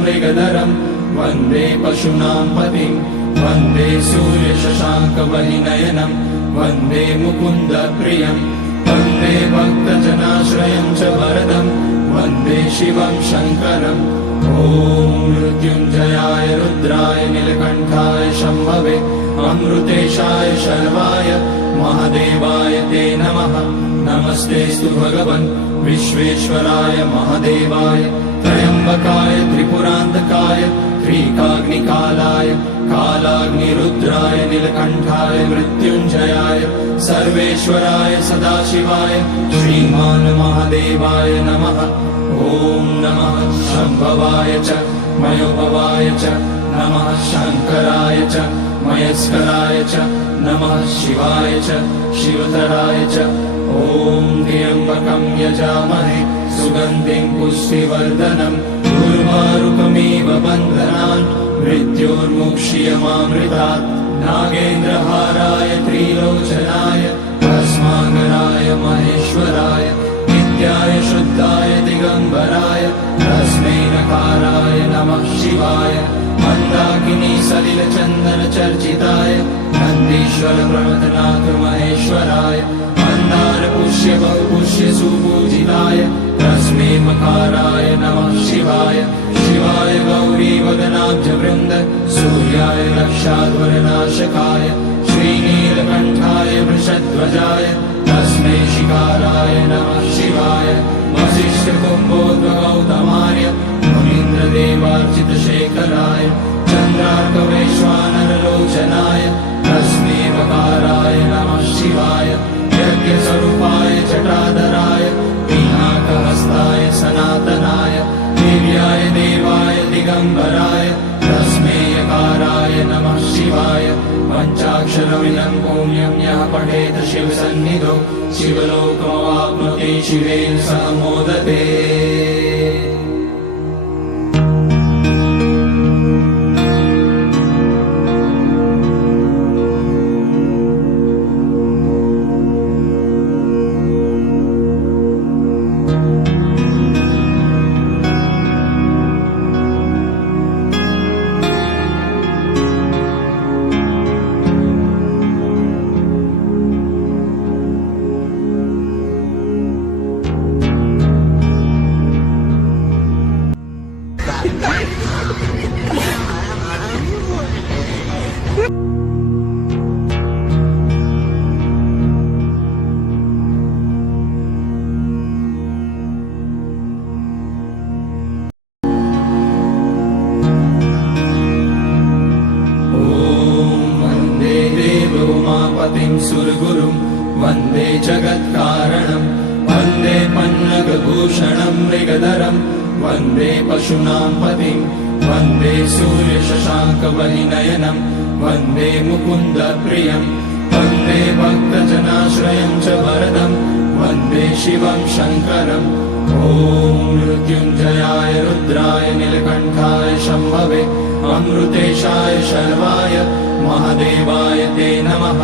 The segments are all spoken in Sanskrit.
मृगधरं वन्दे पशूनां पतिं वन्दे सूर्यशशाङ्कवहिनयनं वन्दे मुकुन्दप्रियं वन्दे भक्तजनाश्रयं च वरदं वन्दे शिवं शङ्करम् ॐ मृत्युञ्जयाय रुद्राय नीलकण्ठाय शम्भवे अमृतेशाय शर्वाय महादेवाय ते नमः। नमस्तेऽस्तु भगवन् विश्वेश्वराय महादेवाय त्र्यम्बकाय त्रिपुरान्तकाय त्रिकाग्निकालाय कालाग्निरुद्राय नीलकण्ठाय मृत्युञ्जयाय सर्वेश्वराय सदाशिवाय श्रीमान् महादेवाय नमः। ॐ नमः शम्भवाय च मयोभवाय च नमः शङ्कराय च मयस्कराय च नमः शिवाय च शिवतराय च ॐ त्र्यम्बकं यजामहे सुगन्धिं पुष्टिवर्धनम् उर्वारुकमिव बन्धनान् मृत्योर्मुक्ष्यमामृतात् नागेन्द्रहाराय त्रिलोचनाय भस्माकराय महेश्वराय नित्याय शुद्धाय दिगम्बराय तस्मै नकाराय नमः शिवाय मन्दाकिनी सलिलचन्दनचर्चिताय नन्दीश्वर प्रमथनाथ महेश्वराय मन्दार पुष्य बहुपुष्य सुपूजिताय तस्मै मकाराय नमः शिवाय शिवाय गौरी वदनाब्जवृन्द सूर्याय रक्षाध्वरनाशकाय श्रीनीलकण्ठाय वृषध्वजाय तस्मै शिकाराय नमः शिवाय वसिष्ठकुम्भोद्भगौतमाय मुनीन्द्रदेवार्चितशेखराय चन्द्रार्कवैश्वानरलोचनाय तस्मै वकाराय नमः शिवाय यज्ञस्वरूपाय जटाधराय पिनाकहस्ताय सनातनाय दिव्याय देवाय दिगम्बराय तस्मै यकाराय नमः शिवाय पञ्चाक्षरमिदं पुण्यं यः पठेत शिवसन्निधौ शिवलोकमवाप्नोति शिवेन सह मोदते। सुरगुरुं वन्दे जगत्कारणं वन्दे पन्नगभूषणं मृगधरं वन्दे पशूनां पतिं वन्दे सूर्यशशाङ्कवहिनयनं वन्दे मुकुन्दप्रियं वन्दे भक्तजनाश्रयं च वरदं वन्दे शिवं शङ्करम् ॐ मृत्युञ्जयाय रुद्राय नीलकण्ठाय शम्भवे अमृतेशाय शर्वाय महादेवाय ते नमः।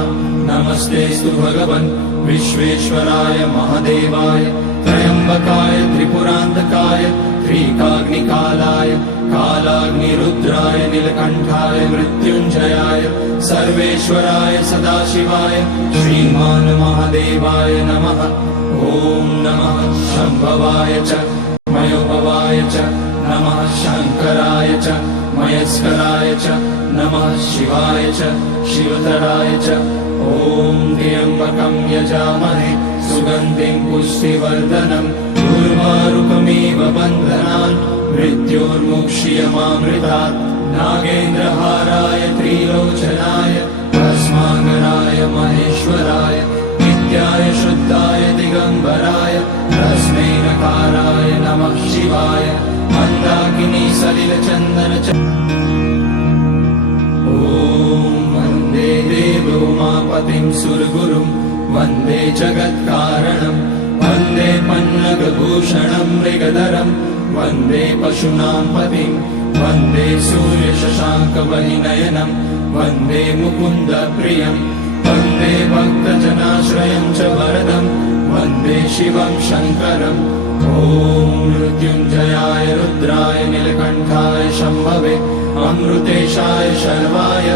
नमस्तेऽस्तु भगवन् विश्वेश्वराय महादेवाय त्र्यम्बकाय त्रिपुरान्तकाय त्रिकाग्निकालाय कालाग्निरुद्राय नीलकण्ठाय मृत्युञ्जयाय सर्वेश्वराय सदाशिवाय श्रीमान् महादेवाय नमः। ॐ नमः शम्भवाय च मयोभवाय च नमः शङ्कराय च मयस्कराय च नमः शिवाय च शिवतराय च ॐ त्र्यम्बकं यजामहे सुगन्धिं पुष्टिवर्धनम् उर्वारुकमिव बन्धनान् मृत्योर्मुक्ष्यमामृतात् नागेन्द्रहाराय त्रिलोचनाय भस्माकराय महेश्वराय नित्याय शुद्धाय दिगम्बराय तस्मै नकाराय नमः शिवाय मन्दाकिनी सलिलचन्दनचर्चिताय ॐ वन्दे देवोमापतिं सुरगुरुं वन्दे जगत्कारणं वन्दे पन्नगभूषणं मृगधरं वन्दे पशूनां पतिं वन्दे सूर्यशशाङ्कवहिनयनं वन्दे मुकुन्दप्रियं वन्दे भक्तजनाश्रयं च वरदं वन्दे शिवं शङ्करम् ॐ मृत्युञ्जयाय रुद्राय नीलकण्ठाय शम्भवे अमृतेशाय शर्वाय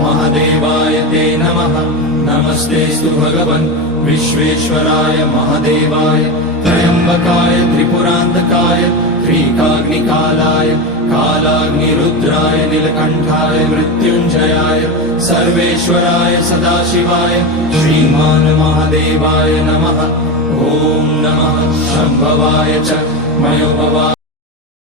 महादेवाय ते नमः नमस्तेऽस्तु भगवन् विश्वेश्वराय महादेवाय त्र्यम्बकाय त्रिपुरान्तकाय त्रिकाग्निकालाय कालाग्निरुद्राय नीलकण्ठाय मृत्युञ्जयाय सर्वेश्वराय सदाशिवाय श्रीमान् महादेवाय नमः ॐ नमः शम्भवाय च मयोभवाय